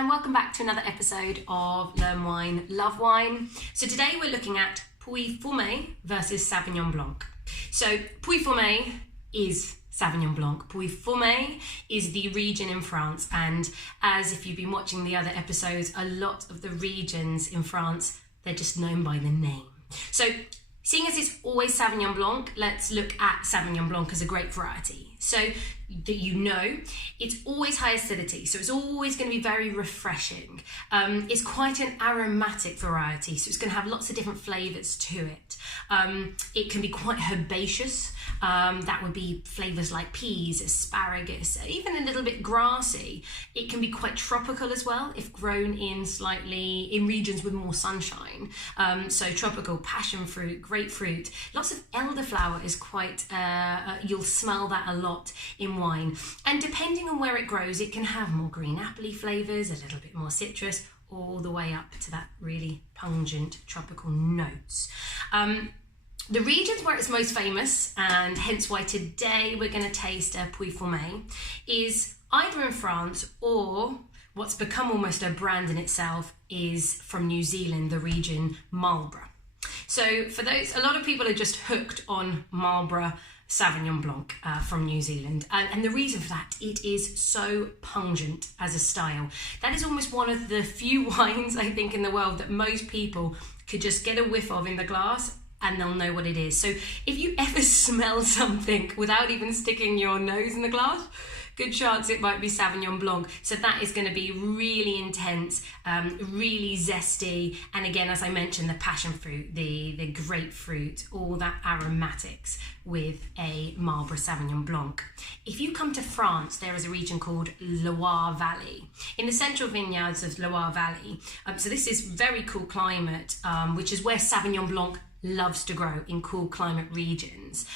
and welcome back to another episode of Learn Wine, Love Wine. So today we're looking at Pouilly Fumé versus Sauvignon Blanc. So Pouilly Fumé is Sauvignon Blanc. Pouilly Fumé is the region in France, and as if you've been watching the other episodes, a lot of the regions in France, they're just known by the name. So seeing as it's always Sauvignon Blanc, let's look at Sauvignon Blanc as a grape variety. So that you know, it's always high acidity, so it's always going to be very refreshing. It's quite an aromatic variety, so it's going to have lots of different flavours to it. It can be quite herbaceous. That would be flavours like peas, asparagus, even a little bit grassy. It can be quite tropical as well if grown in regions with more sunshine. So tropical, passion fruit, grapefruit, lots of elderflower is quite, you'll smell that a lot in wine. And depending on where it grows, it can have more green appley flavours, a little bit more citrus, all the way up to that really pungent tropical notes. The regions where it's most famous, and hence why today we're going to taste Pouilly Fumé, is either in France or what's become almost a brand in itself is from New Zealand, the region Marlborough. So for those, a lot of people are just hooked on Marlborough Sauvignon Blanc from New Zealand, and the reason for that, it is so pungent as a style. That is almost one of the few wines I think in the world that most people could just get a whiff of in the glass and they'll know what it is. So if you ever smell something without even sticking your nose in the glass, good chance it might be Sauvignon Blanc. So that is going to be really intense, really zesty, and again, as I mentioned, the passion fruit, the grapefruit, all that aromatics with a Marlborough Sauvignon Blanc. If you come to France, there is a region called Loire Valley, in the central vineyards of Loire Valley. So this is very cool climate, which is where Sauvignon Blanc loves to grow, in cool climate regions.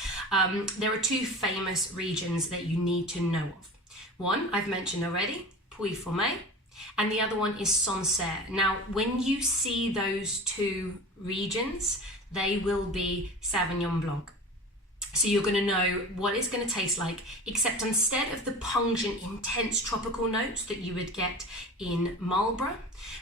There are two famous regions that you need to know of. One I've mentioned already, Pouilly Fumé, and the other one is Sancerre. Now, when you see those two regions, they will be Sauvignon Blanc. So you're going to know what it's going to taste like, except instead of the pungent, intense tropical notes that you would get in Marlborough,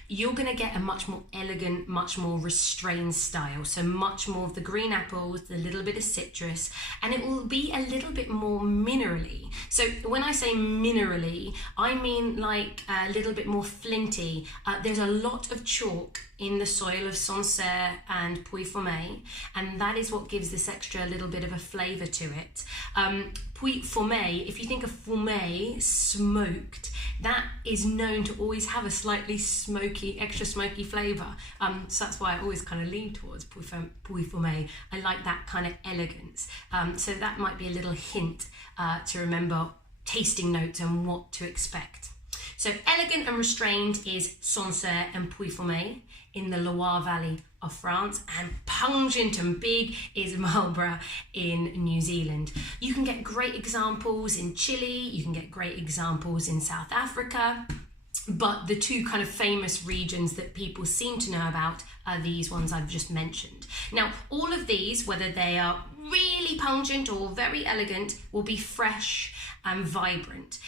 you're going to get a much more elegant, much more restrained style. So much more of the green apples, a little bit of citrus, and it will be a little bit more minerally. So when I say minerally, I mean like a little bit more flinty. There's a lot of chalk in the soil of Sancerre and Pouilly Fumé, and that is what gives this extra little bit of a flavour to it. Pouilly Fumé, if you think of fumé, smoked, that is known to always have a slightly smoky, extra smoky flavour. So that's why I always kind of lean towards Pouilly Fumé. I like that kind of elegance. So that might be a little hint to remember tasting notes and what to expect. So elegant and restrained is Sancerre and Pouilly Fumé in the Loire Valley of France, and pungent and big is Marlborough in New Zealand. You can get great examples in Chile, you can get great examples in South Africa, but the two kind of famous regions that people seem to know about are these ones I've just mentioned. Now, all of these, whether they are really pungent or very elegant, will be fresh and vibrant.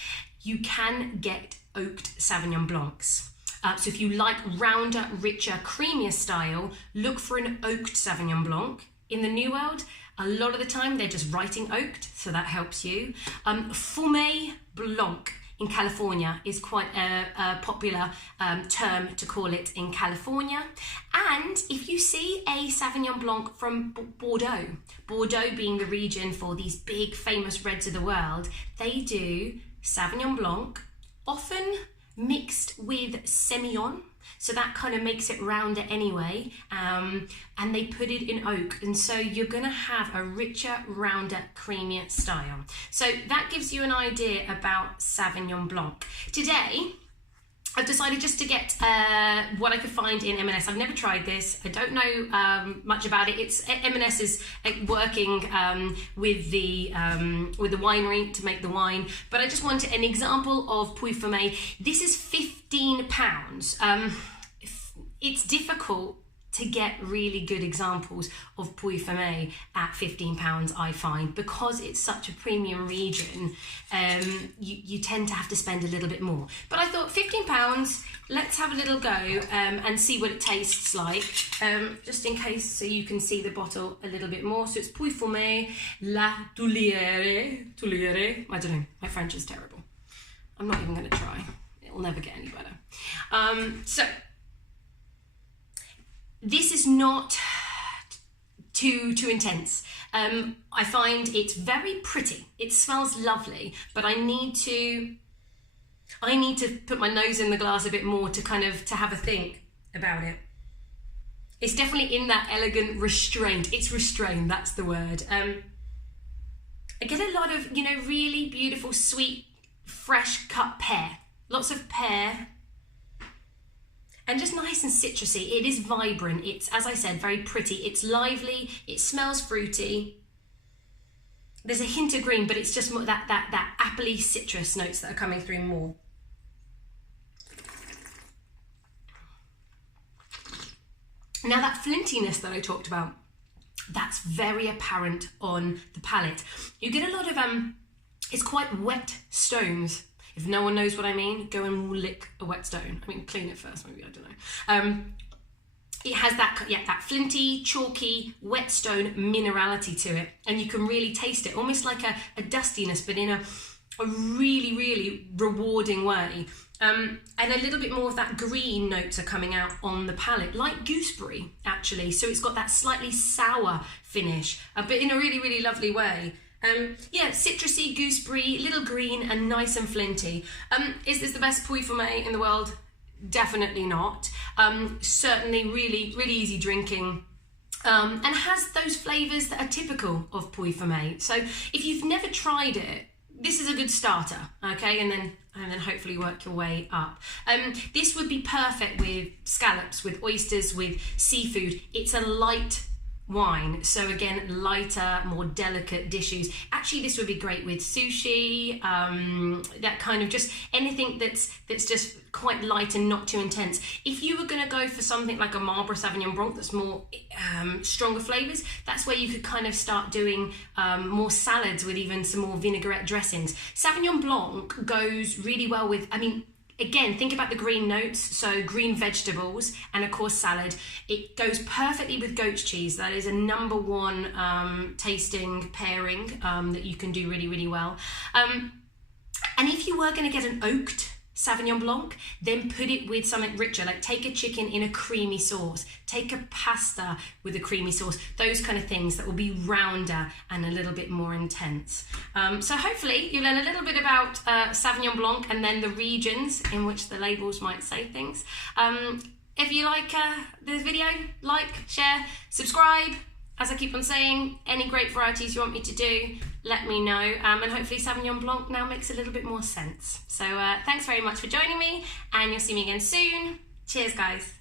You can get oaked Sauvignon Blancs. So if you like rounder, richer, creamier style, look for an oaked Sauvignon Blanc. In the New World, a lot of the time they're just writing oaked, so that helps you. Fumé Blanc in California is quite a popular term to call it in California. And if you see a Sauvignon Blanc from Bordeaux, Bordeaux being the region for these big famous reds of the world, they do Sauvignon Blanc, often mixed with Semillon, so that kind of makes it rounder anyway, and they put it in oak, and so you're going to have a richer, rounder, creamier style. So that gives you an idea about Sauvignon Blanc. Today I've decided just to get what I could find in M&S. I've never tried this. I don't know much about it. It's M&S is working with the winery to make the wine, but I just wanted an example of Pouilly Fumé. This is £15. It's difficult to get really good examples of Pouilly Fumé at £15, I find, because it's such a premium region. You tend to have to spend a little bit more. But I thought £15, let's have a little go and see what it tastes like, just in case, so you can see the bottle a little bit more. So it's Pouilly Fumé, La Tuliere, I don't know, my French is terrible. I'm not even going to try. It'll never get any better. So this is not too intense. I find it's very pretty. It smells lovely, but I need to put my nose in the glass a bit more to to have a think about it. It's definitely in that elegant restraint. It's restrained, that's the word. I get a lot of, really beautiful, sweet, fresh cut pear. Lots of pear. And just nice and citrusy. It is vibrant. It's, as I said, very pretty. It's lively. It smells fruity. There's a hint of green, but it's just more that appley citrus notes that are coming through more. Now that flintiness that I talked about, that's very apparent on the palate. You get a lot of, it's quite wet stones. If no one knows what I mean, go and lick a wet stone. I mean, clean it first, maybe, I don't know. It has that flinty, chalky, wet stone minerality to it. And you can really taste it, almost like a dustiness, but in a really, really rewarding way. And a little bit more of that green notes are coming out on the palate, like gooseberry, actually. So it's got that slightly sour finish, but in a really, really lovely way. Yeah, citrusy, gooseberry, little green, and nice and flinty. Is this the best Pouilly Fumé in the world? Definitely not. Certainly really, really easy drinking. And has those flavours that are typical of Pouilly Fumé. So if you've never tried it, this is a good starter, okay? And then hopefully work your way up. This would be perfect with scallops, with oysters, with seafood. It's a light wine, so again, lighter, more delicate dishes. Actually, this would be great with sushi, that kind of just anything that's just quite light and not too intense. If you were going to go for something like a Marlborough Sauvignon Blanc that's more stronger flavours, that's where you could kind of start doing more salads with even some more vinaigrette dressings. Sauvignon Blanc goes really well with, again, think about the green notes, so green vegetables and of course salad. It goes perfectly with goat's cheese. That is a #1 tasting pairing that you can do really, really well. And if you were going to get an oaked Sauvignon Blanc, then put it with something richer, like take a chicken in a creamy sauce, take a pasta with a creamy sauce, those kind of things that will be rounder and a little bit more intense. So hopefully you learn a little bit about Sauvignon Blanc and then the regions in which the labels might say things. If you like this video, like, share, subscribe. As I keep on saying, any great varieties you want me to do, let me know. And hopefully Sauvignon Blanc now makes a little bit more sense. So thanks very much for joining me, and you'll see me again soon. Cheers, guys.